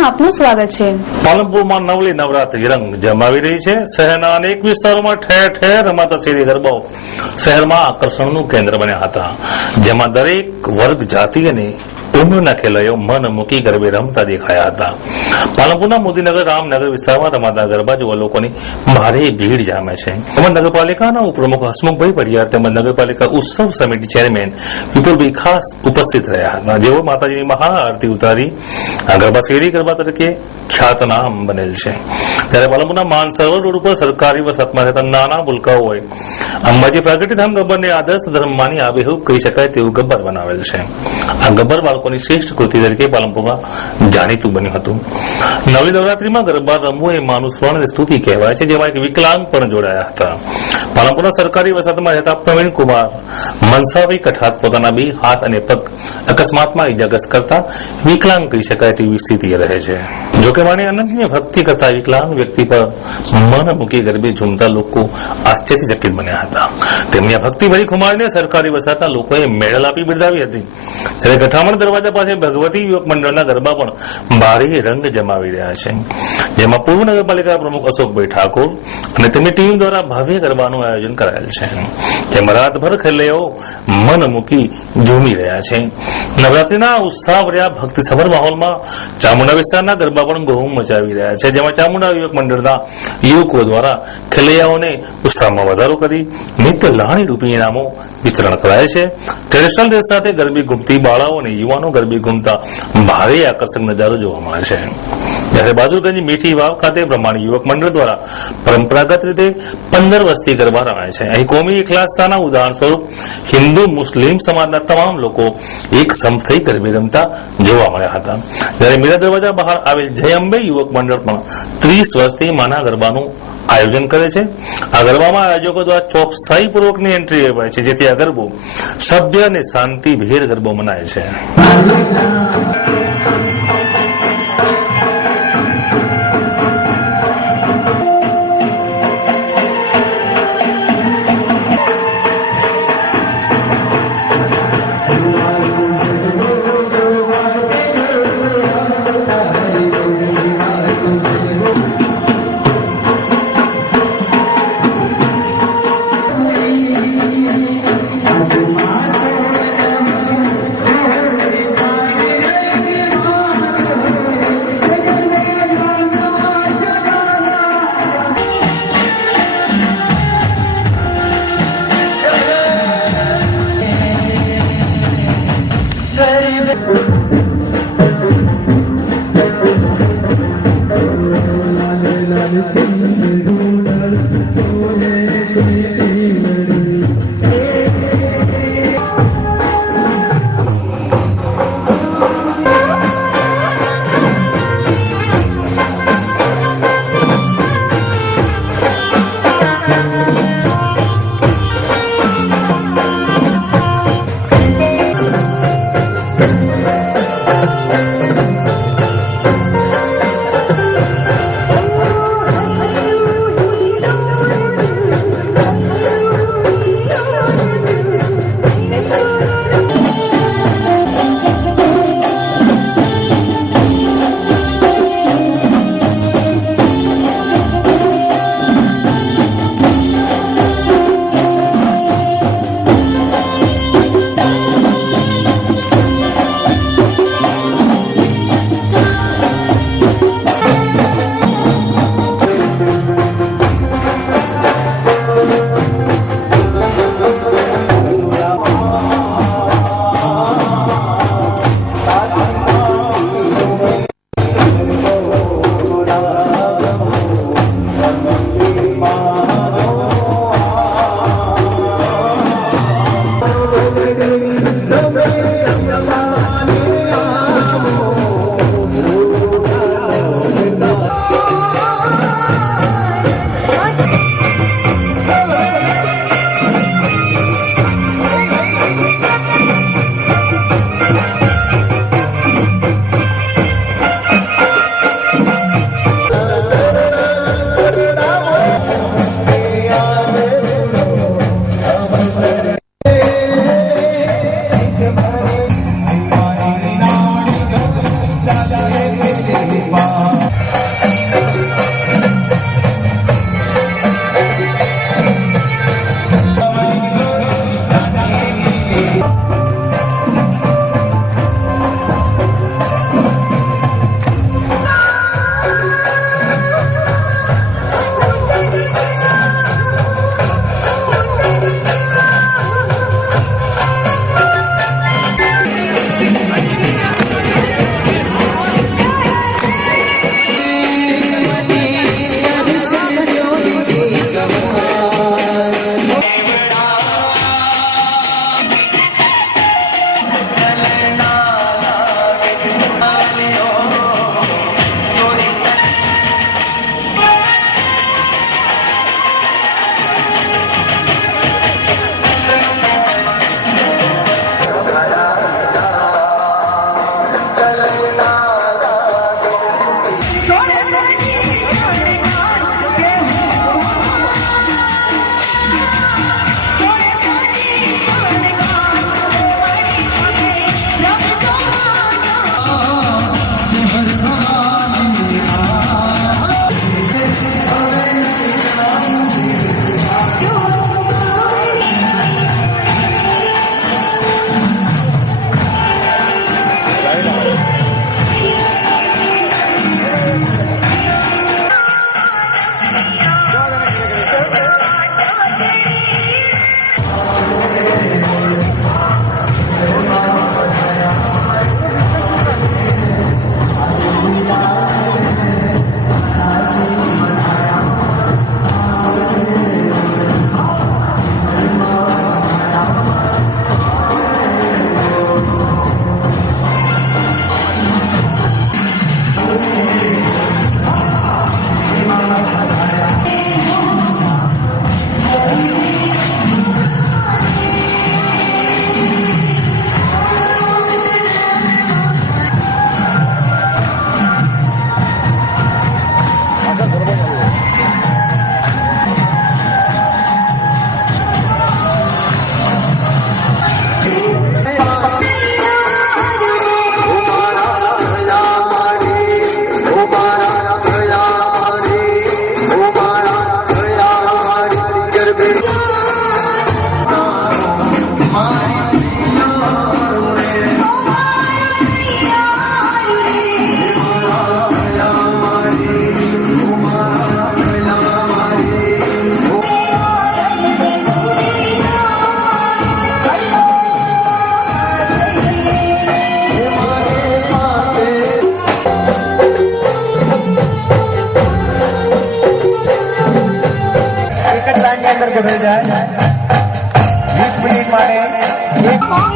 ન્યૂઝમાં આપનું સ્વાગત છે। પાલનપુરમાં નવલી નવરાત્રી રંગ જમાવી રહી છે। શહેરના અનેક વિસ્તારોમાં ઠેર ઠેર રમાતા શેરી ગરબાઓ શહેરમાં આકર્ષણનું કેન્દ્ર બન્યા હતા, જેમાં દરેક વર્ગ, જાતિ અને ઉંમરના ખેલાડીઓ મન મૂકી ગરબે રમતા દેખાયા હતા। પાલનપુરના મોદીનગર રામનગર વિસ્તારમાં રમાતા ગરબા જોવા લોકોની ભારે ભીડ જામે છે। તેમજ નગરપાલિકાના ઉપપ્રમુખ હસમુખભાઈ પડિયાર તેમજ નગરપાલિકા ઉત્સવ સમિતિ ચેરમેન વિપુલભાઈ ખાસ ઉપસ્થિત રહ્યા હતા, જેઓ માતાજીની મહાઆરતી ઉતારી આ ગરબા શેરી ગરબા તરીકે ખ્યાતનામ બનેલ છે। ત્યારે પાલનપુરના માનસરોવર રોડ ઉપર સરકારી વસાહતમાં રહેતા નાના ભૂલકાઓએ અંબાજી પ્રાગટ્યધામ ગબ્બરને આદર્શ ધર્મમાંની આબેહૂબ કહી શકાય તેવું ગબ્બર બનાવેલ છે। આ ગબ્બર બાળકોની શ્રેષ્ઠ કૃતિ તરીકે પાલનપુરમાં જાણીતું બન્યું હતું। નવી નવરાત્રીમાં ગરબા રમવું એ માનું સ્વર્ણ અને સ્તુતિ કહેવાય છે, જેમાં એક વિકલાંગ પણ જોડાયા હતા। પાલનપુરના સરકારી વસાહતમાં રહેતા પ્રવીણ કુમાર મનસાભાઈ કઠાત પોતાના બે હાથ અને પગ અકસ્માતમાં ઇજાગ્રસ્ત કરતા વિકલાંગ કહી શકાય તેવી સ્થિતિ રહે છે। જોકે માની અનન્ય ભક્તિ કરતા વિકલાંગ વ્યક્તિ પર મન મૂકી ગરબે ઝૂમતા લોકો આશ્ચર્યથી ચકિત બન્યા હતા। તેમની આ ભક્તિભરી ખુમારીને સરકારી વસાહતના લોકોએ મેડલ આપી બિરદાવી હતી। ત્યારે ગઠામણ દરવાજા પાસે ભગવતી યુવક મંડળના ગરબા પણ ભારે રંગ જમાવી રહ્યા છે, જેમાં પૂર્વ નગરપાલિકા પ્રમુખ અશોકભાઈ ઠાકોર અને તેમની ટીમ દ્વારા ભવ્ય ગરબાનું આયોજન કરાયેલ છે, જેમાં રાતભર ખેલૈયાઓ મન મૂકી ઝૂમી રહ્યા છે। નવરાત્રીના ઉત્સાહભર્યા ભક્તિસભર માહોલમાં ચામુંડા વિસ્તારના ગરબા પણ ધૂમ મચાવી રહ્યા છે, જેમાં ચામુંડા યુવક મંડળના યુવકો દ્વારા ખેલૈયાઓને ઉત્સાહમાં વધારો કરી નિત્ય લાણી રૂપી ઇનામો વિતરણ કરાય છે। ટ્રેડિશનલ ડ્રેસ સાથે ગરબી ઘૂમતી બાળાઓ અને યુવાનો ગરબી ઘૂમતા ભારે આકર્ષક નજારો જોવા મળે છે। જ્યારે બહાદુરગંજ મીઠી વાવ ખાતે બ્રહ્માણી યુવક મંડળ દ્વારા પરંપરાગત રીતે 15 વર્ષથી ગરબા રમાય છે। અહીં કોમી એકલાસતાના ઉદાહરણ સ્વરૂપ હિન્દુ મુસ્લિમ સમાજના તમામ લોકો એક સંપ થઈ ગરબે રમતા જોવા મળ્યા હતા। જ્યારે મીરા દરવાજા બહાર આવેલ જય અંબે યુવક મંડળ પણ 30 વર્ષથી માના ગરબાનું આયોજન કરે છે। આ ગરબામાં આયોજકો દ્વારા ચોકસાઈપૂર્વકની એન્ટ્રી લેવાય છે, જેથી આ ગરબો સભ્ય અને શાંતિભેર ગરબો મનાય છે। ગોઠવાઈ જાય 20 મિનિટ માટે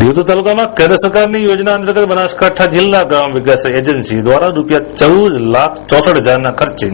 દિયોદર તાલુકામાં કેન્દ્ર સરકારની યોજના અંતર્ગત બનાસકાંઠા જિલ્લા ગ્રામ વિકાસ એજન્સી દ્વારા ₹14,64,000ના ખર્ચે